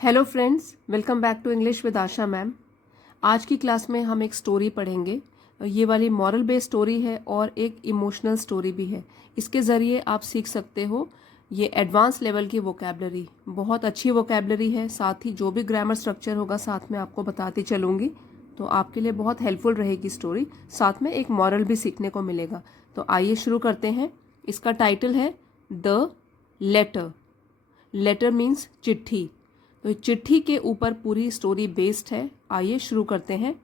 Hello friends, welcome back to English with Asha ma'am. आज की class में हम एक स्टोरी पढ़ेंगे। ये वाली मॉरल बेस्ड स्टोरी है और एक इमोशनल स्टोरी भी है। इसके ज़रिए आप सीख सकते हो ये एडवांस लेवल की वोकैबलरी। बहुत अच्छी वोकैबलरी है, साथ ही जो भी ग्रामर स्ट्रक्चर होगा साथ में आपको बताती चलूँगी, तो आपके लिए बहुत हेल्पफुल रहेगी स्टोरी। साथ में एक मॉरल भी सीखने को मिलेगा। तो आइए शुरू करते हैं। इसका टाइटल है द लेटर। लेटर मीन्स चिट्ठी। तो चिट्ठी के ऊपर पूरी स्टोरी बेस्ड है। आइए शुरू करते हैं।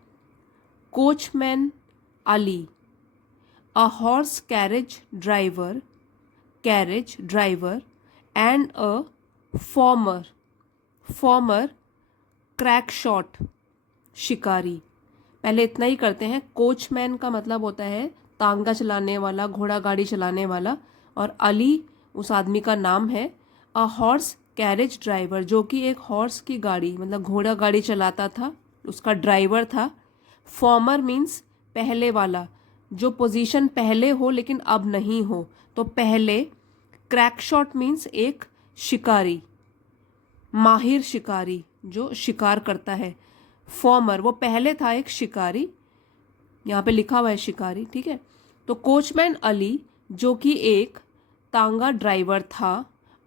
Coachman Ali, a horse carriage driver and a former crack shot शिकारी। पहले इतना ही करते हैं। कोचमैन का मतलब होता है तांगा चलाने वाला, घोड़ा गाड़ी चलाने वाला, और अली उस आदमी का नाम है। अ हॉर्स कैरेज ड्राइवर, जो कि एक हॉर्स की गाड़ी मतलब घोड़ा गाड़ी चलाता था, उसका ड्राइवर था। फॉर्मर मीन्स पहले वाला, जो पोजीशन पहले हो लेकिन अब नहीं हो, तो पहले। क्रैक शॉट मीन्स एक शिकारी, माहिर शिकारी जो शिकार करता है। फॉर्मर वो पहले था एक शिकारी, यहाँ पे लिखा हुआ है शिकारी, ठीक है। तो कोचमैन अली जो कि एक तांगा ड्राइवर था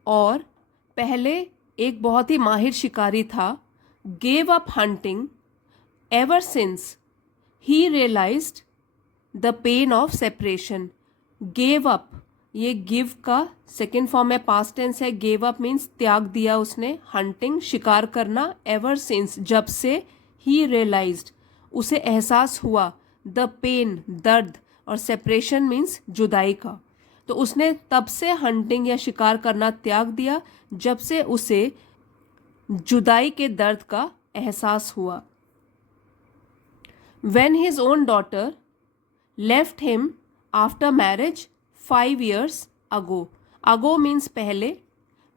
और पहले एक बहुत ही माहिर शिकारी था, gave up hunting ever since he realised the pain of separation. Gave up, ये गिव का सेकेंड फॉर्म है, पास्ट टेंस है। गेव अप मीन्स त्याग दिया उसने, हंटिंग शिकार करना, एवर सिंस जब से, ही रियलाइज्ड उसे एहसास हुआ, द पेन दर्द, और सेपरेशन मीन्स जुदाई का। तो उसने तब से हंटिंग या शिकार करना त्याग दिया जब से उसे जुदाई के दर्द का एहसास हुआ। When his own daughter left him after marriage 5 years ago. Ago means पहले,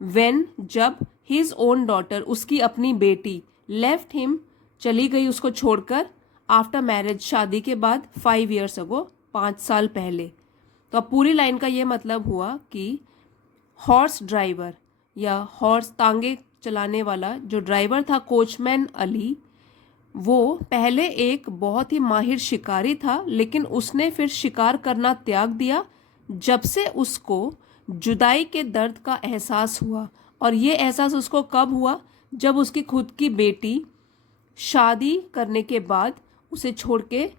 when जब, his own daughter उसकी अपनी बेटी, left him चली गई उसको छोड़कर, after marriage शादी के बाद, 5 years ago 5 साल पहले। तो अब पूरी लाइन का ये मतलब हुआ कि हॉर्स ड्राइवर या हॉर्स तांगे चलाने वाला जो ड्राइवर था कोचमैन अली, वो पहले एक बहुत ही माहिर शिकारी था, लेकिन उसने फिर शिकार करना त्याग दिया जब से उसको जुदाई के दर्द का एहसास हुआ। और ये एहसास उसको कब हुआ? जब उसकी खुद की बेटी शादी करने के बाद उसे छोड़ के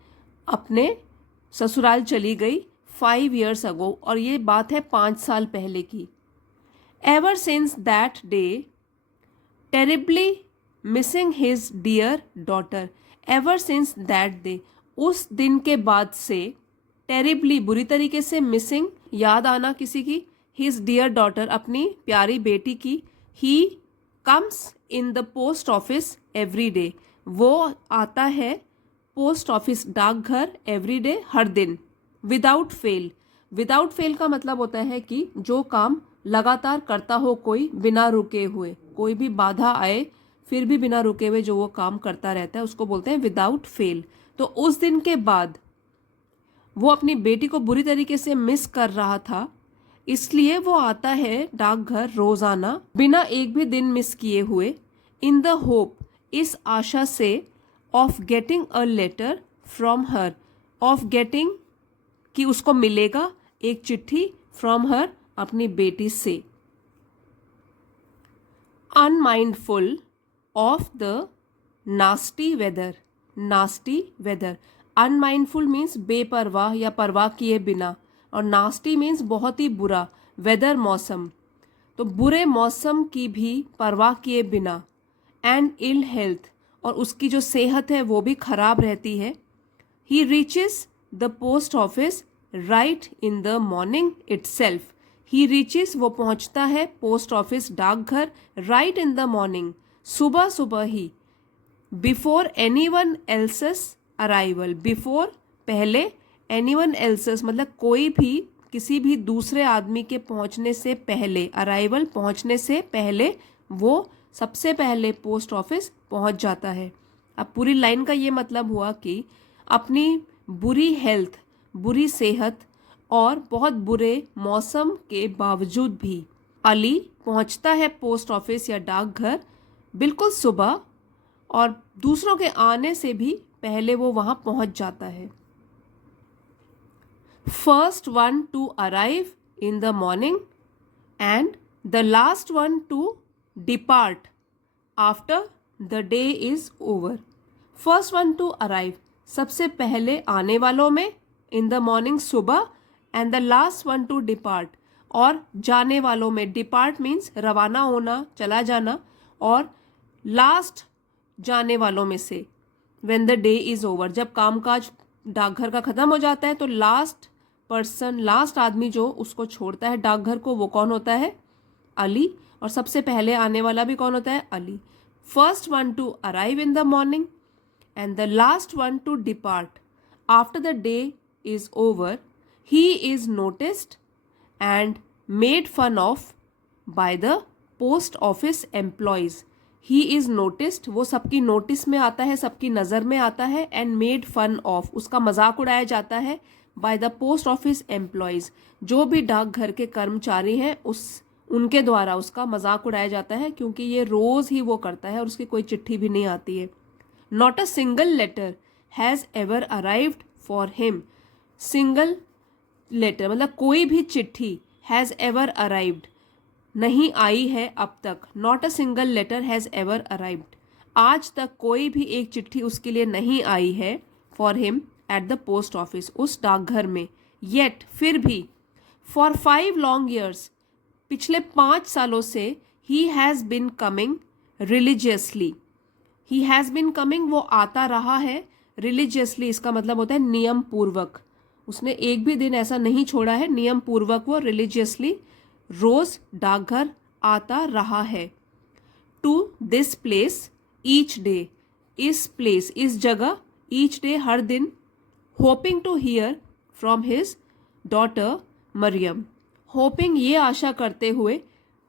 अपने ससुराल चली गई 5 years ago, और ये बात है 5 साल पहले की। Ever since that day terribly missing his dear daughter. Ever since that day, उस दिन के बाद से, टेरिबली बुरी तरीके से, मिसिंग याद आना किसी की, हिज डियर डॉटर अपनी प्यारी बेटी की। He comes in the post office every day, वो आता है पोस्ट ऑफिस डाकघर, एवरी डे हर दिन। विदाउट फेल, विदाउट फेल का मतलब होता है कि जो काम लगातार करता हो कोई, बिना रुके हुए, कोई भी बाधा आए फिर भी बिना रुके हुए जो वो काम करता रहता है उसको बोलते हैं विदाउट फेल। तो उस दिन के बाद वो अपनी बेटी को बुरी तरीके से मिस कर रहा था, इसलिए वो आता है डाकघर रोजाना बिना एक भी दिन मिस किए हुए। इन द होप, इस आशा से, of getting a letter from her, of getting कि उसको मिलेगा एक चिट्ठी, फ्रॉम हर अपनी बेटी से। Unmindful of the nasty weather, nasty weather. Unmindful means बेपरवाह या परवाह किए बिना, और नास्टी मीन्स बहुत ही बुरा, वेदर मौसम, तो बुरे मौसम की भी परवाह किए बिना। एंड इल हेल्थ, और उसकी जो सेहत है वो भी खराब रहती है। He reaches the post office right in the morning itself. He reaches वो पहुंचता है, पोस्ट ऑफिस डाकघर, राइट इन द मॉर्निंग सुबह सुबह ही। Before anyone else's arrival, before पहले, एनीवन एल्सेस मतलब कोई भी, किसी भी दूसरे आदमी के पहुंचने से पहले, अराइवल पहुंचने से पहले, वो सबसे पहले पोस्ट ऑफिस पहुंच जाता है। अब पूरी लाइन का ये मतलब हुआ कि अपनी बुरी हेल्थ, बुरी सेहत और बहुत बुरे मौसम के बावजूद भी अली पहुंचता है पोस्ट ऑफिस या डाकघर बिल्कुल सुबह, और दूसरों के आने से भी पहले वो वहाँ पहुँच जाता है। First one to arrive in the morning and the last one to depart after the day is over. First one to arrive, सबसे पहले आने वालों में, इन द मॉर्निंग सुबह, and the last one to depart, और जाने वालों में, डिपार्ट मीन्स रवाना होना, चला जाना, और लास्ट जाने वालों में से, when the day is over, जब कामकाज डाकघर का खत्म हो जाता है तो लास्ट पर्सन, लास्ट आदमी जो उसको छोड़ता है डाकघर को, वो कौन होता है? अली। और सबसे पहले आने वाला भी कौन होता है? Ali. First one to arrive in the morning and the last one to depart after the day is over, he is noticed and made fun of by the post office employees. He is noticed, वो सबकी notice में आता है, सबकी नज़र में आता है, एंड मेड फन ऑफ, उसका मजाक उड़ाया जाता है, bye the post office employees, जो भी डाकघर के कर्मचारी हैं उनके द्वारा उसका मजाक उड़ाया जाता है, क्योंकि ये रोज़ ही वो करता है और उसकी कोई चिट्ठी भी नहीं आती है। Not a single letter has ever arrived for him. Single letter मतलब कोई भी चिट्ठी, हैज़ एवर अराइव्ड, नहीं आई है अब तक। Not a single letter has ever arrived, आज तक कोई भी एक चिट्ठी उसके लिए नहीं आई है, for him at the post office, उस डाकघर में। येट, फिर भी, फॉर 5 लॉन्ग ईयर्स, पिछले 5 सालों से, he has been coming religiously. He has been coming, वो आता रहा है, रिलीजियसली इसका मतलब होता है नियम पूर्वक, उसने एक भी दिन ऐसा नहीं छोड़ा है, नियम पूर्वक वो रिलीजियसली रोज डाकघर आता रहा है। To this place each day, इस प्लेस, इस जगह, ईच डे हर दिन, hoping to hear from his daughter Mariam, hoping ये आशा करते हुए,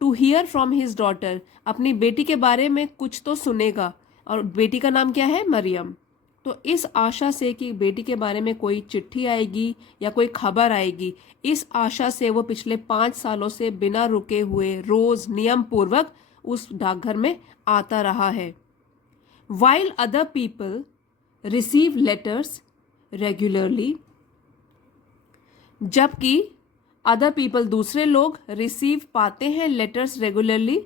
to hear from his daughter, अपनी बेटी के बारे में कुछ तो सुनेगा, और बेटी का नाम क्या है? मरियम। तो इस आशा से कि बेटी के बारे में कोई चिट्ठी आएगी या कोई खबर आएगी, इस आशा से वो पिछले 5 सालों से बिना रुके हुए रोज नियम पूर्वक उस डाकघर में आता रहा है। While other people receive letters regularly, जबकि अदर पीपल, दूसरे लोग, रिसीव पाते हैं, लेटर्स रेगुलरली,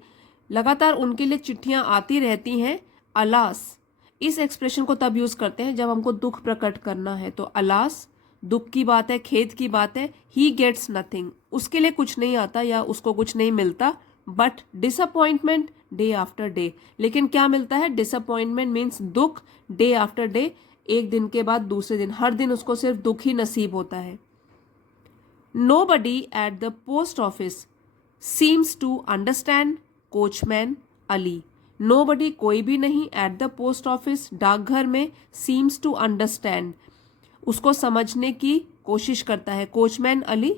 लगातार उनके लिए चिट्ठियां आती रहती हैं। अलास, इस एक्सप्रेशन को तब यूज करते हैं जब हमको दुख प्रकट करना है, तो अलास दुख की बात है, खेद की बात है। ही गेट्स नथिंग, उसके लिए कुछ नहीं आता या उसको कुछ नहीं मिलता। But disappointment day after day, लेकिन क्या मिलता है? डिसअपॉइंटमेंट मीन्स दुख, डे आफ्टर डे, एक दिन के बाद दूसरे दिन, हर दिन उसको सिर्फ दुख ही नसीब होता है। Nobody at the post office seems to understand coachman Ali. Nobody, कोई भी नहीं, at the post office, डाकघर में, seems to understand, उसको समझने की कोशिश करता है। कोचमैन अली,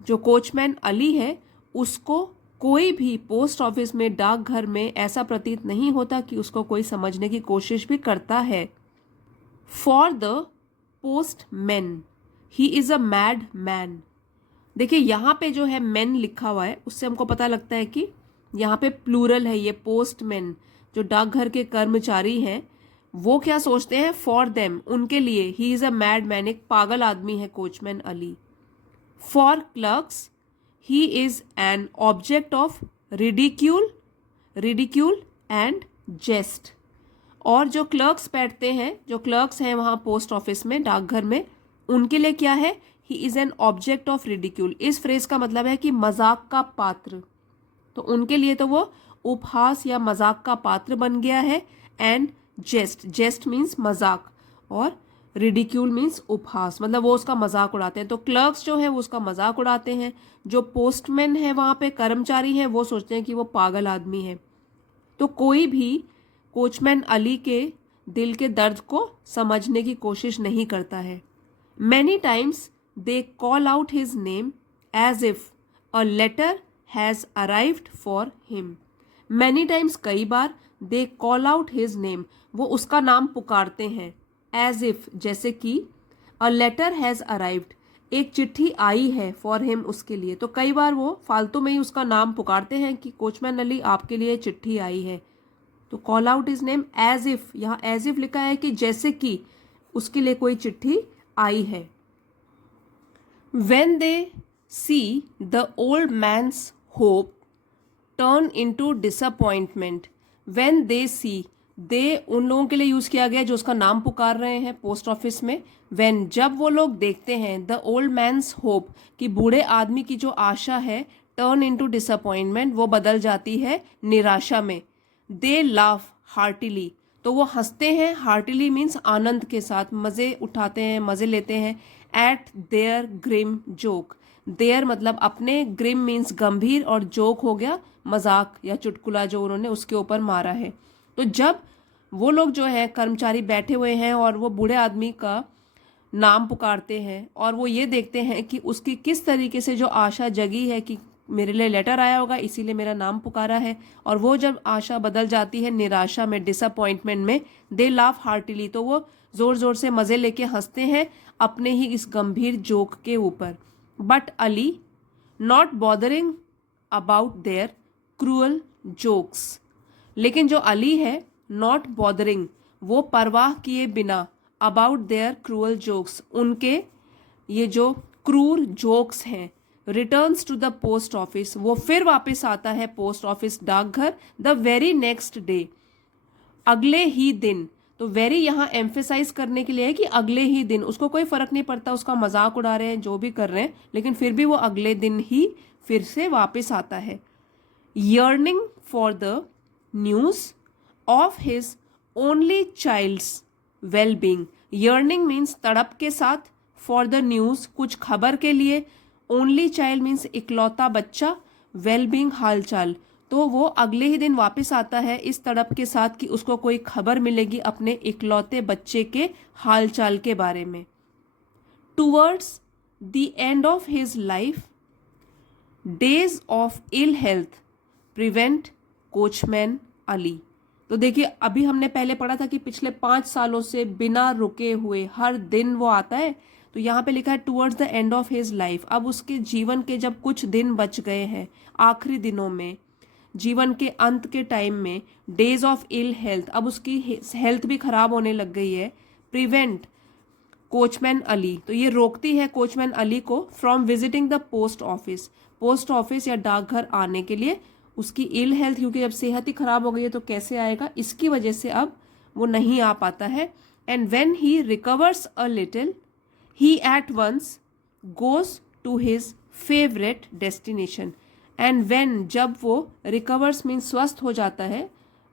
जो कोचमैन अली है, उसको कोई भी पोस्ट ऑफिस में, डाकघर में ऐसा प्रतीत नहीं होता कि उसको कोई समझने की कोशिश भी करता है। For the postman he is a mad man. देखिए यहाँ पे जो है मैन लिखा हुआ है, उससे हमको पता लगता है कि यहाँ पे प्लूरल है। ये पोस्टमैन, जो डाकघर के कर्मचारी हैं, वो क्या सोचते हैं? फॉर देम, उनके लिए, he is a mad man, एक पागल आदमी है coachman Ali. For clerks he is an object of ridicule and jest. और जो क्लर्क्स बैठते हैं, जो क्लर्क्स हैं वहाँ पोस्ट ऑफिस में, डाकघर में, उनके लिए क्या है? He is an object of ridicule. इस फ्रेज का मतलब है कि मजाक का पात्र, तो उनके लिए तो वो उपहास या मजाक का पात्र बन गया है। एंड जेस्ट, जेस्ट मीन्स मजाक, और रिडिक्यूल मीन्स उपहास, मतलब वो उसका मजाक उड़ाते हैं। तो क्लर्क्स जो है वो उसका मजाक उड़ाते हैं, जो पोस्टमैन है वहाँ पे कर्मचारी हैं, वो सोचते हैं कि वो पागल आदमी है। तो कोई भी कोचमैन अली के दिल के दर्द को समझने की कोशिश नहीं करता है। Many times they call out his name as if a letter has arrived for him. Many times, कई बार, they call out his name, वो उसका नाम पुकारते हैं, as if, जैसे कि, a letter has arrived, एक चिट्ठी आई है, for him, उसके लिए। तो कई बार वो फालतू में ही उसका नाम पुकारते हैं कि कोचमैन अली आपके लिए चिट्ठी आई है। तो call out his name as if, यहाँ एज इफ लिखा है कि जैसे कि उसके लिए कोई चिट्ठी आई है. When they see the old man's hope turn into disappointment, when they see, they उन लोगों के लिए यूज किया गया जो उसका नाम पुकार रहे हैं पोस्ट ऑफिस में. when, जब वो लोग देखते हैं the old man's hope, कि बूढ़े आदमी की जो आशा है, turn into disappointment, वो बदल जाती है निराशा में. they laugh heartily, तो वो हंसते हैं. heartily मीन्स आनंद के साथ, मज़े उठाते हैं, मज़े लेते हैं. at their grim joke, their मतलब अपने, grim मीन्स गंभीर, और joke हो गया मजाक या चुटकुला जो उन्होंने उसके ऊपर मारा है. तो जब वो लोग जो है कर्मचारी बैठे हुए हैं और वो बूढ़े आदमी का नाम पुकारते हैं और वो ये देखते हैं कि उसकी किस तरीके से जो आशा जगी है कि मेरे लिए लेटर आया होगा इसीलिए मेरा नाम पुकारा है, और वो जब आशा बदल जाती है निराशा में, डिसअपॉइंटमेंट में, दे लाफ हार्टिली, तो वो ज़ोर ज़ोर से मज़े लेके हंसते हैं अपने ही इस गंभीर जोक के ऊपर. But Ali not bothering about their cruel jokes, लेकिन जो अली है, नॉट बॉदरिंग, वो परवाह किए बिना, अबाउट देयर क्रूअल जोक्स, उनके ये जो क्रूर जोक्स हैं, returns to the post office, वो फिर वापस आता है पोस्ट ऑफिस, डाकघर, द वेरी नेक्स्ट डे, अगले ही दिन. तो वेरी यहाँ एम्फेसाइज करने के लिए है कि अगले ही दिन, उसको कोई फर्क नहीं पड़ता, उसका मजाक उड़ा रहे हैं, जो भी कर रहे हैं, लेकिन फिर भी वो अगले दिन ही फिर से वापस आता है. yearning for the news of his only child's well-being, yearning means तड़प के साथ, for the news कुछ खबर के लिए, only child means इकलौता बच्चा, well-being हालचाल, तो वो अगले ही दिन वापस आता है इस तड़प के साथ कि उसको कोई खबर मिलेगी अपने इकलौते बच्चे के हालचाल के बारे में. towards the end of his life, days of ill health prevent coachman Ali. तो देखिए अभी हमने पहले पढ़ा था कि पिछले 5 सालों से बिना रुके हुए हर दिन वो आता है, तो यहाँ पे लिखा है towards the end of his life, अब उसके जीवन के जब कुछ दिन बच गए हैं, आखिरी दिनों में, जीवन के अंत के टाइम में, डेज ऑफ इल हेल्थ, अब उसकी हेल्थ भी खराब होने लग गई है, प्रिवेंट कोचमैन अली, तो ये रोकती है कोचमैन अली को from visiting the post office, post office या डाकघर आने के लिए. उसकी इल हेल्थ, क्योंकि जब सेहत ही खराब हो गई है तो कैसे आएगा, इसकी वजह से अब वो नहीं आ पाता है. And when he recovers a little, he at once goes to his favourite destination. And when, जब वो, रिकवर्स मीन स्वस्थ हो जाता है,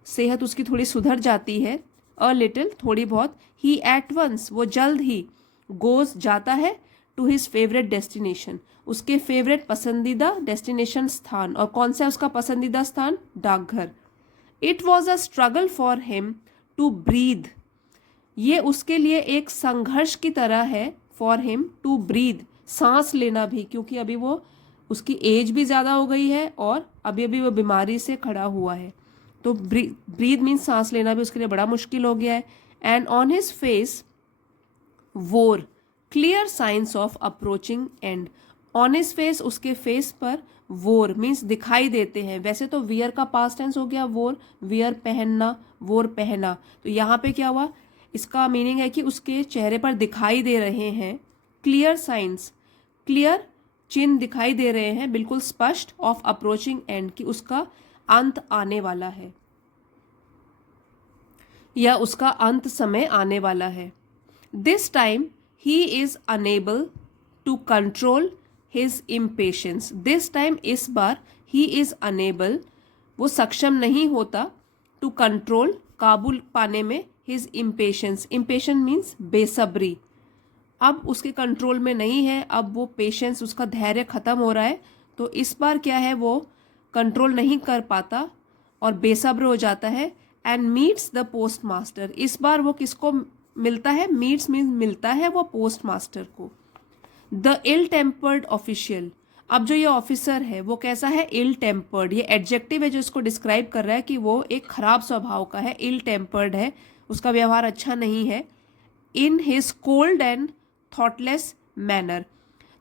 सेहत उसकी थोड़ी सुधर जाती है, अ लिटिल थोड़ी बहुत, ही एट वंस वो जल्द ही, गोज जाता है, टू हिज फेवरेट डेस्टिनेशन उसके फेवरेट पसंदीदा डेस्टिनेशन स्थान. और कौन सा है उसका पसंदीदा स्थान, डाकघर. It was a struggle for him to breathe, ये उसके लिए एक संघर्ष की तरह है, फॉर हिम टू ब्रीथ, सांस लेना भी, क्योंकि अभी वो, उसकी एज भी ज़्यादा हो गई है और अभी अभी वो बीमारी से खड़ा हुआ है, तो ब्रीथ मीन्स सांस लेना भी उसके लिए बड़ा मुश्किल हो गया है. एंड ऑन हिज फेस वोर clear signs of approaching and, on his face उसके फेस पर, वोर मीन्स दिखाई देते हैं, वैसे तो वियर का पास्ट टेंस हो गया वोर, वियर पहनना, वोर पहना, तो यहाँ पे क्या हुआ, इसका मीनिंग है कि उसके चेहरे पर दिखाई दे रहे हैं क्लियर साइंस, क्लियर चिन्ह दिखाई दे रहे हैं बिल्कुल स्पष्ट, ऑफ अप्रोचिंग एंड, कि उसका अंत आने वाला है या उसका अंत समय आने वाला है. This time he is unable to control his impatience, this time इस बार, ही इज अनेबल वो सक्षम नहीं होता, टू कंट्रोल काबू पाने में, हिज इम्पेशंस, इम्पेशंस मीन्स बेसब्री, अब उसके कंट्रोल में नहीं है, अब वो पेशेंस, उसका धैर्य खत्म हो रहा है, तो इस बार क्या है, वो कंट्रोल नहीं कर पाता और बेसब्र हो जाता है. And meets the post master, इस बार वो किसको मिलता है, मीट्स मीन्स मिलता है वो पोस्ट मास्टर को. द इल टेम्पर्ड ऑफिशियल, अब जो ये ऑफिसर है वो कैसा है, इल टेम्पर्ड, ये एडजेक्टिव है जो इसको डिस्क्राइब कर रहा है कि वो एक खराब स्वभाव का है, इल टेम्पर्ड है, उसका व्यवहार अच्छा नहीं है. In his cold and thoughtless manner,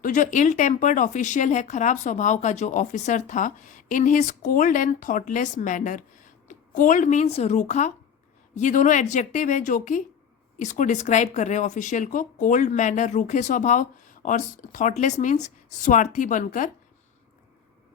तो जो इल टेम्पर्ड ऑफिशियल है, खराब स्वभाव का जो ऑफिसर था, in his cold and thoughtless manner, cold means रूखा, ये दोनों एडजेक्टिव हैं जो कि इसको डिस्क्राइब कर रहे हैं ऑफिशियल को। कोल्ड मैनर रूखे स्वभाव, और थॉटलेस मीन्स स्वार्थी बनकर।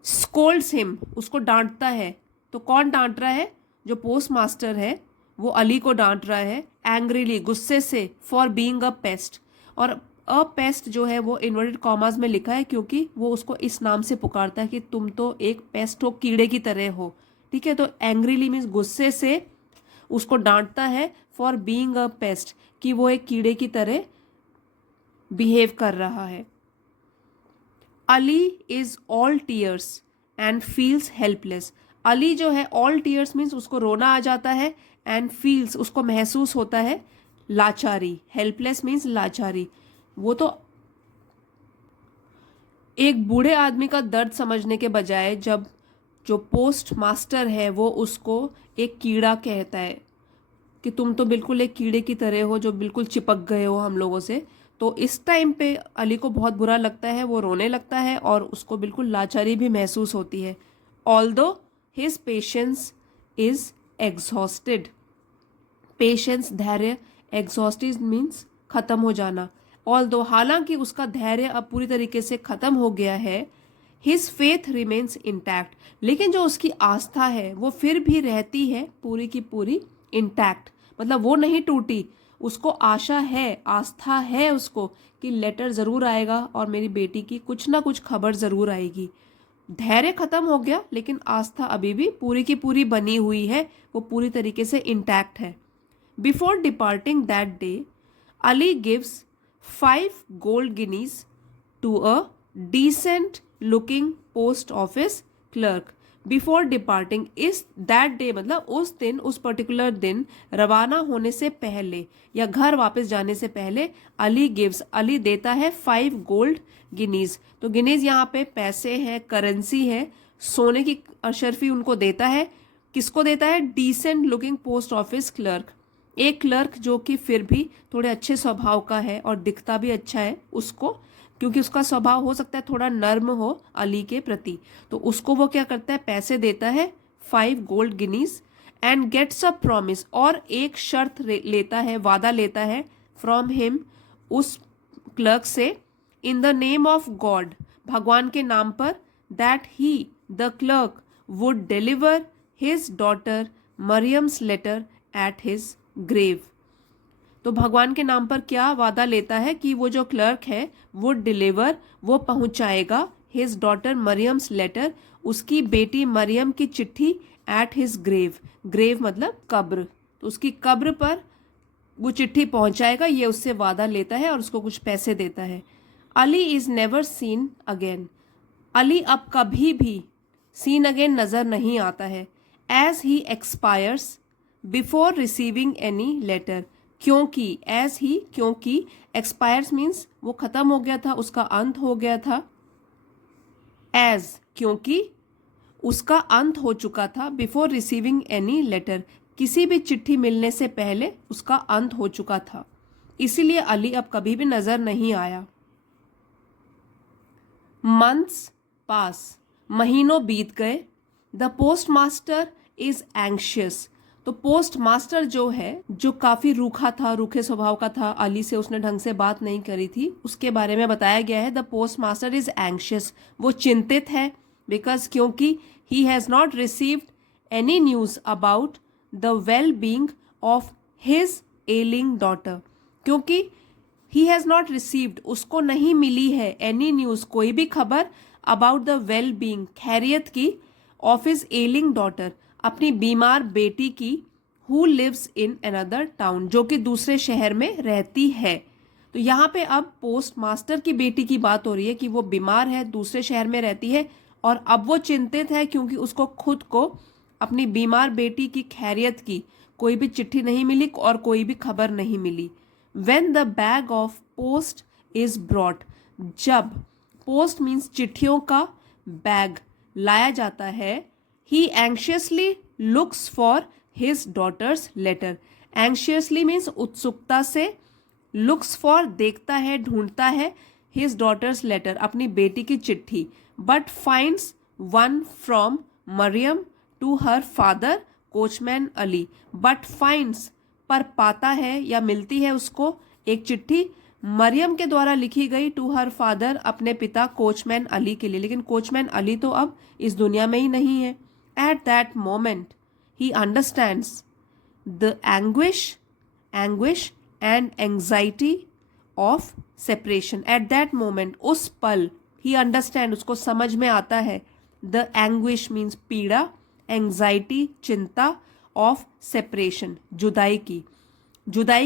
स्कोल्ड्स हिम उसको डांटता है, तो कौन डांट रहा है? जो पोस्ट मास्टर है वो अली को डांट रहा है एंग्रीली, गुस्से से, फॉर बीइंग अ पेस्ट। और अ पेस्ट जो है वो इन्वर्टेड कॉमास में लिखा है क्योंकि वो उसको इस नाम से पुकारता है कि तुम तो एक पेस्ट हो, कीड़े की तरह हो। ठीक है, तो एंग्रीली मीन्स गुस्से से उसको डांटता है फॉर बीइंग अ पेस्ट, कि वो एक कीड़े की तरह बिहेव कर रहा है। Ali is all tears and feels helpless. Ali जो है ऑल टीयर्स मीन्स उसको रोना आ जाता है, एंड फील्स उसको महसूस होता है लाचारी। हेल्पलेस मीन्स लाचारी। वो तो एक बूढ़े आदमी का दर्द समझने के बजाय जब जो पोस्ट मास्टर है वो उसको एक कीड़ा कहता है कि तुम तो बिल्कुल एक कीड़े की तरह हो जो बिल्कुल चिपक गए हो हम लोगों से, तो इस टाइम पे अली को बहुत बुरा लगता है, वो रोने लगता है और उसको बिल्कुल लाचारी भी महसूस होती है। Although his patience is exhausted. Patience धैर्य, एग्जॉस्टेड मीन्स खत्म हो जाना। ऑल्दो हालांकि उसका धैर्य अब पूरी तरीके से खत्म हो गया है, हिज फेथ रिमेन्स इंटैक्ट, लेकिन जो उसकी आस्था है वो फिर भी रहती है पूरी की पूरी इंटैक्ट, मतलब वो नहीं टूटी। उसको आशा है, आस्था है उसको कि लेटर ज़रूर आएगा और मेरी बेटी की कुछ ना कुछ खबर ज़रूर आएगी। धैर्य खत्म हो गया लेकिन आस्था अभी भी पूरी की पूरी बनी हुई है, वो पूरी तरीके से इंटैक्ट है। Before departing that day Ali gives 5 gold guineas to a decent looking post office clerk before departing. इस दैट डे मतलब उस दिन, उस पर्टिकुलर दिन रवाना होने से पहले या घर वापस जाने से पहले अली गिव्स, अली देता है 5 gold guineas। तो गिनीज यहाँ पे पैसे हैं, करेंसी है, सोने की अशर्फी उनको देता है। किसको देता है? Decent looking post office clerk, एक क्लर्क जो कि फिर भी थोड़े अच्छे स्वभाव का है और दिखता भी अच्छा है उसको, क्योंकि उसका स्वभाव हो सकता है थोड़ा नर्म हो अली के प्रति, तो उसको वो क्या करता है? पैसे देता है 5 gold guineas and gets a promise, और एक शर्त लेता है, वादा लेता है फ्रॉम हिम, उस क्लर्क से, in the name of God, भगवान के नाम पर, that he the clerk would deliver his daughter Mariam's letter at his grave. तो भगवान के नाम पर क्या वादा लेता है कि वो जो क्लर्क है वो डिलीवर, वो पहुंचाएगा हिज डॉटर मरियम्स लेटर, उसकी बेटी मरियम की चिट्ठी, एट हिज ग्रेव, ग्रेव मतलब कब्र, तो उसकी कब्र पर वो चिट्ठी पहुंचाएगा, ये उससे वादा लेता है और उसको कुछ पैसे देता है। Ali is never seen again, Ali अब कभी भी सीन अगेन नजर नहीं आता है। As he expires before receiving any letter, क्योंकि, एज ही क्योंकि, एक्सपायर्स मीन्स वो खत्म हो गया था, उसका अंत हो गया था। एज क्योंकि उसका अंत हो चुका था, बिफोर रिसीविंग एनी लेटर किसी भी चिट्ठी मिलने से पहले उसका अंत हो चुका था, इसीलिए अली अब कभी भी नजर नहीं आया। मंथ्स पास, महीनों बीत गए। The post master is anxious, तो पोस्ट मास्टर जो है, जो काफी रूखा था, रूखे स्वभाव का था, अली से उसने ढंग से बात नहीं करी थी, उसके बारे में बताया गया है the post master is anxious, वो चिंतित है, बिकॉज क्योंकि he has not received any news about the well being of his ailing daughter, क्योंकि ही हैज नॉट रिसीव्ड, उसको नहीं मिली है, एनी न्यूज, कोई भी खबर, अबाउट द वेल बीइंग, खैरियत की, ऑफ हिज एलिंग डॉटर, अपनी बीमार बेटी की, who lives in another town, जो कि दूसरे शहर में रहती है। तो यहाँ पे अब पोस्ट मास्टर की बेटी की बात हो रही है कि वो बीमार है, दूसरे शहर में रहती है, और अब वो चिंतित है क्योंकि उसको खुद को अपनी बीमार बेटी की खैरियत की कोई भी चिट्ठी नहीं मिली और कोई भी खबर नहीं मिली। When the bag of post is brought, जब पोस्ट मीन्स चिट्ठियों का बैग लाया जाता है, he anxiously looks for his daughter's letter, anxiously means उत्सुकता से, looks for देखता है, ढूंढता है, his daughter's letter अपनी बेटी की चिट्ठी, but finds one from Maryam to her father coachman Ali, but finds, पर पाता है या मिलती है उसको एक चिट्ठी मरियम के द्वारा लिखी गई टू हर फादर, अपने पिता कोचमैन अली के लिए, लेकिन कोचमैन अली तो अब इस दुनिया में ही नहीं है। At that moment he understands the anguish and anxiety of separation. At that moment, उस पल, ही अंडरस्टैंड, उसको समझ में आता है, द एंग्विश मीन्स पीड़ा, एंग्जाइटी चिंता, ऑफ सेपरेशन जुदाई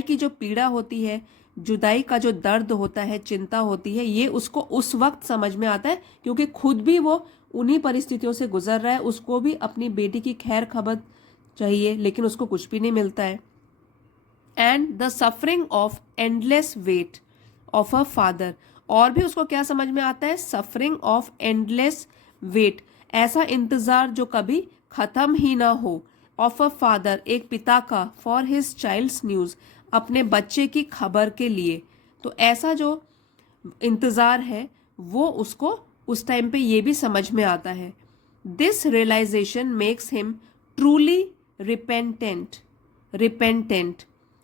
की जो पीड़ा होती है, जुदाई का जो दर्द होता है, चिंता होती है, ये उसको उस वक्त समझ में आता है क्योंकि खुद भी वो उन्हीं परिस्थितियों से गुजर रहा है। उसको भी अपनी बेटी की खैर खबर चाहिए लेकिन उसको कुछ भी नहीं मिलता है। And the suffering of endless weight of a father, और भी उसको क्या समझ में आता है, सफरिंग ऑफ एंडलेस वेट, ऐसा इंतजार जो कभी खत्म ही ना हो, ऑफ अ फादर, एक पिता का, फॉर हिज चाइल्ड्स न्यूज, अपने बच्चे की खबर के लिए। तो ऐसा जो इंतजार है वो उसको उस टाइम पे ये भी समझ में आता है। This realisation makes him truly repentant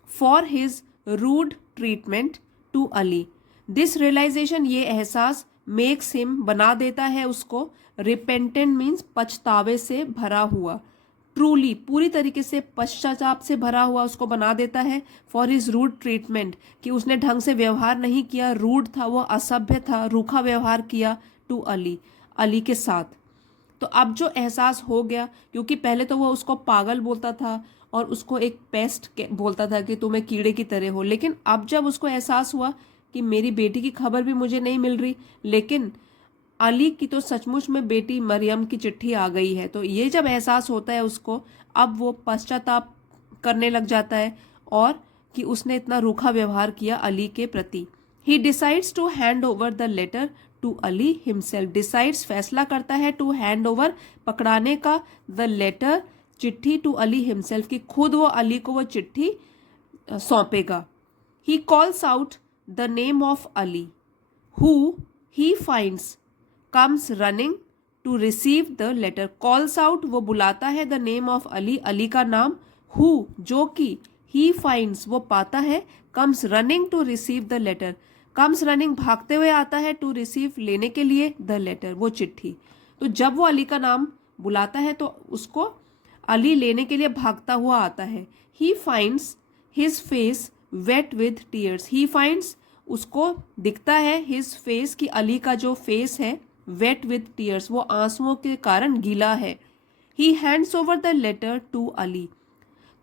for his rude treatment to Ali. This realisation, ये एहसास, मेक्स हिम, बना देता है उसको, रिपेंटेंट मीन्स पछतावे से भरा हुआ, ट्रूली, पूरी तरीके से पश्चाताप से भरा हुआ उसको बना देता है, फॉर हिज रूड ट्रीटमेंट, कि उसने ढंग से व्यवहार नहीं किया, रूड था वो, असभ्य था, रूखा व्यवहार किया, टू अली के साथ। तो अब जो एहसास हो गया, क्योंकि पहले तो वो उसको पागल बोलता था और उसको एक पेस्ट बोलता था कि तुम्हें कीड़े की तरह हो, लेकिन अब जब उसको एहसास हुआ कि मेरी बेटी की खबर भी मुझे नहीं मिल रही, लेकिन अली की तो सचमुच में बेटी मरियम की चिट्ठी आ गई है, तो ये जब एहसास होता है उसको, अब वो पश्चाताप करने लग जाता है और कि उसने इतना रूखा व्यवहार किया अली के प्रति। He decides to hand over the letter to Ali himself, decides, फैसला करता है, टू हैंड ओवर, पकड़ाने का, द लेटर, चिट्ठी, टू अली हिमसेल्फ, की खुद वो अली को वो चिट्ठी सौंपेगा। He calls out the name of Ali who he finds comes running to receive the letter, calls out, वो बुलाता है, the name of Ali, Ali का नाम, who, जो कि, he finds, वो पाता है, comes running to receive the letter, comes running, भागते हुए आता है, to receive, लेने के लिए, the letter, वो चिट्ठी। तो जब वो अली का नाम बुलाता है तो उसको अली लेने के लिए भागता हुआ आता है। he finds his face wet with tears, he finds, उसको दिखता है, his face, की अली का जो फेस है वेट विथ टीयर्स, वो आंसुओं के कारण गीला है। He hands over the letter to Ali,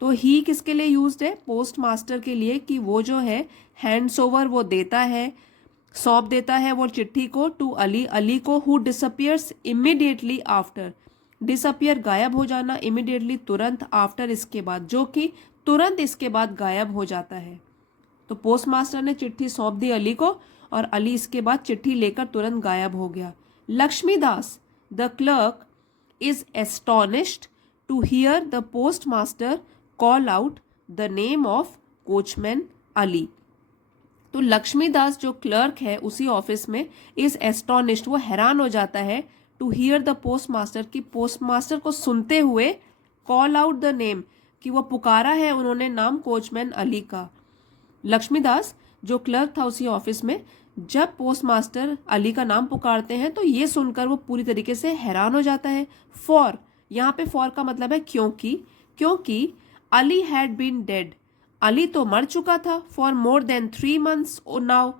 तो ही किसके लिए यूज्ड है, पोस्ट मास्टर के लिए, कि वो जो है हैंड्स ओवर, वो देता है, सौंप देता है वो चिट्ठी को, टू अली, अली को, who disappears immediately after, disappear, गायब हो जाना, इमीडिएटली, तुरंत, आफ्टर, इसके बाद, जो कि तुरंत इसके बाद गायब हो जाता है। तो पोस्ट मास्टर ने चिट्ठी सौंप दी अली को और अली इसके बाद चिट्ठी लेकर तुरंत गायब हो गया। Laxmidas the clerk is astonished to hear the post master call out the name of coachman Ali. तो लक्ष्मीदास जो क्लर्क है उसी ऑफिस में, इज एस्टोनिश्ड, वो हैरान हो जाता है, to hear the post master, की पोस्ट मास्टर को सुनते हुए, कॉल आउट द नेम, कि वो पुकारा है उन्होंने नाम कोचमैन अली का। लक्ष्मीदास जो क्लर्क था उसी ऑफिस में, जब पोस्ट मास्टर अली का नाम पुकारते हैं तो ये सुनकर वो पूरी तरीके से हैरान हो जाता है। फॉर, यहाँ पे फॉर का मतलब है क्योंकि Ali had been dead, Ali तो मर चुका था, for more than 3 months now,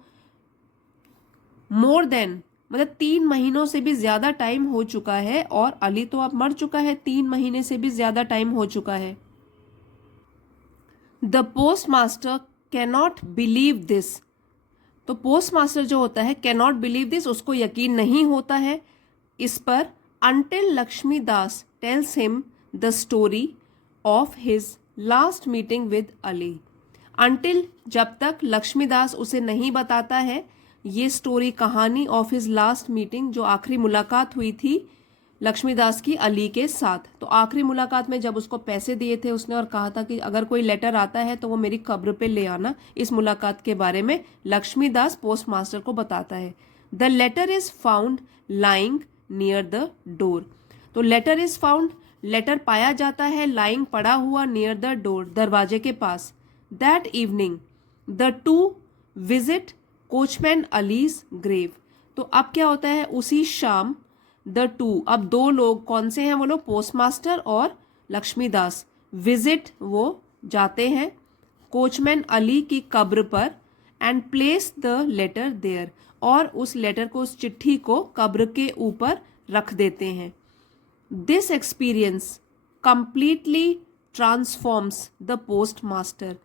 more than मतलब 3 महीनों से भी ज्यादा टाइम हो चुका है और अली तो अब मर चुका है, 3 महीने से भी ज्यादा टाइम हो चुका है। The post master cannot believe this, तो पोस्ट मास्टर जो होता है कैनॉट बिलीव दिस, उसको यकीन नहीं होता है इस पर, until Laxmidas tells him the story of his last meeting with Ali, until, जब तक लक्ष्मीदास उसे नहीं बताता है ये स्टोरी, कहानी, ऑफ हिज लास्ट मीटिंग, जो आखिरी मुलाकात हुई थी लक्ष्मीदास की अली के साथ। तो आखिरी मुलाकात में जब उसको पैसे दिए थे उसने और कहा था कि अगर कोई लेटर आता है तो वो मेरी कब्र पे ले आना, इस मुलाकात के बारे में लक्ष्मीदास पोस्ट मास्टर को बताता है। The letter is found lying near the door, तो लेटर इज फाउंड, लेटर पाया जाता है लाइंग पड़ा हुआ नियर द डोर, दरवाजे के पास। That evening the two visit coachman Ali's grave. तो अब क्या होता है, उसी शाम द टू, अब दो लोग, कौन से हैं वो लोग, पोस्टमास्टर और लक्ष्मीदास, विजिट वो जाते हैं कोचमैन अली की कब्र पर, and place the letter there, और उस लेटर को, उस चिट्ठी को कब्र के ऊपर रख देते हैं। This experience completely transforms the post master.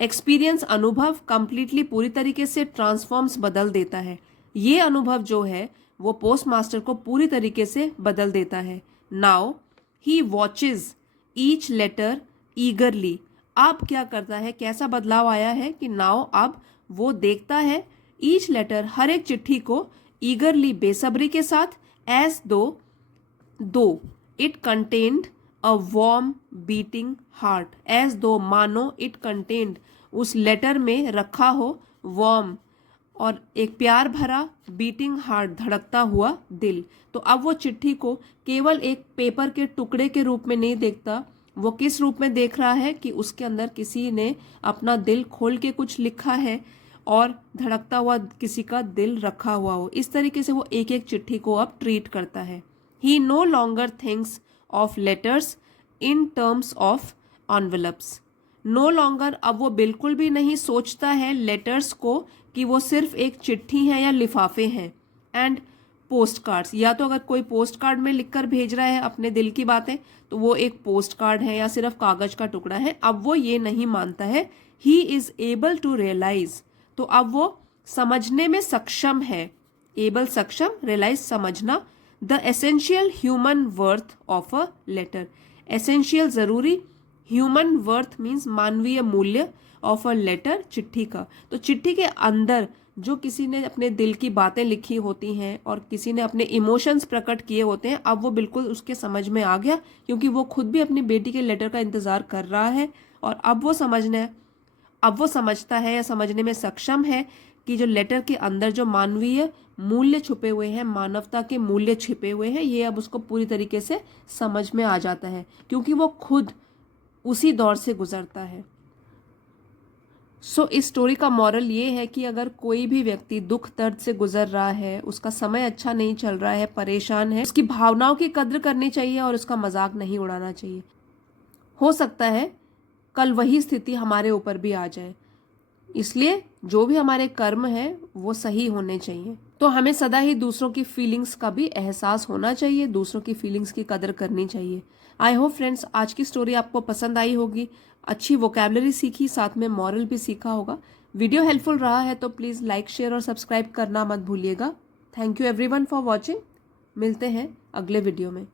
Experience, अनुभव, कंप्लीटली, पूरी तरीके से, ट्रांसफॉर्म्स, बदल देता है। ये अनुभव जो है वो पोस्ट मास्टर को पूरी तरीके से बदल देता है। Now he watches each letter eagerly. अब क्या करता है, कैसा बदलाव आया है कि नाउ अब वो देखता है ईच लेटर, हर एक चिट्ठी को, ईगरली, बेसब्री के साथ, as though it contained a warm beating heart, as though, मानो, इट कंटेन्ड, उस लेटर में रखा हो, वार्म, और एक प्यार भरा, बीटिंग हार्ट, धड़कता हुआ दिल। तो अब वो चिट्ठी को केवल एक पेपर के टुकड़े के रूप में नहीं देखता, वो किस रूप में देख रहा है कि उसके अंदर किसी ने अपना दिल खोल के कुछ लिखा है और धड़कता हुआ किसी का दिल रखा हुआ हो। इस तरीके से वो एक एक चिट्ठी को अब ट्रीट करता है। He no longer thinks of letters in terms of envelopes. No longer, अब वो बिल्कुल भी नहीं सोचता है लेटर्स को कि वो सिर्फ एक चिट्ठी है या लिफाफे हैं, एंड पोस्ट कार्ड्स, या तो अगर कोई पोस्ट कार्ड में लिखकर भेज रहा है अपने दिल की बातें तो वो एक पोस्ट कार्ड है या सिर्फ कागज का टुकड़ा है। अब वो ये नहीं मानता है। He is able to realise, तो अब वो समझने में सक्षम है। एबल, सक्षम, रियलाइज, समझना। The essential human worth of a letter. Essential, जरूरी, ह्यूमन वर्थ मीन्स मानवीय मूल्य, ऑफ अ लेटर, चिट्ठी का। तो चिट्ठी के अंदर जो किसी ने अपने दिल की बातें लिखी होती हैं और किसी ने अपने इमोशंस प्रकट किए होते हैं, अब वो बिल्कुल उसके समझ में आ गया, क्योंकि वो खुद भी अपनी बेटी के लेटर का इंतजार कर रहा है। और अब वो समझता है या समझने में सक्षम है कि जो लेटर के अंदर जो मानवीय मूल्य छुपे हुए हैं, मानवता के मूल्य छिपे हुए हैं, ये अब उसको पूरी तरीके से समझ में आ जाता है, क्योंकि वो खुद उसी दौर से गुजरता है। इस स्टोरी का मॉरल ये है कि अगर कोई भी व्यक्ति दुख दर्द से गुजर रहा है, उसका समय अच्छा नहीं चल रहा है, परेशान है, उसकी भावनाओं की कद्र करनी चाहिए और उसका मजाक नहीं उड़ाना चाहिए। हो सकता है कल वही स्थिति हमारे ऊपर भी आ जाए, इसलिए जो भी हमारे कर्म है वो सही होने चाहिए। तो हमें सदा ही दूसरों की फीलिंग्स का भी एहसास होना चाहिए, दूसरों की फीलिंग्स की कदर करनी चाहिए। आई होप फ्रेंड्स आज की स्टोरी आपको पसंद आई होगी, अच्छी वोकैबुलरी सीखी, साथ में मॉरल भी सीखा होगा। वीडियो हेल्पफुल रहा है तो प्लीज़ लाइक, शेयर और सब्सक्राइब करना मत भूलिएगा। Thank you everyone for watching. मिलते हैं अगले वीडियो में।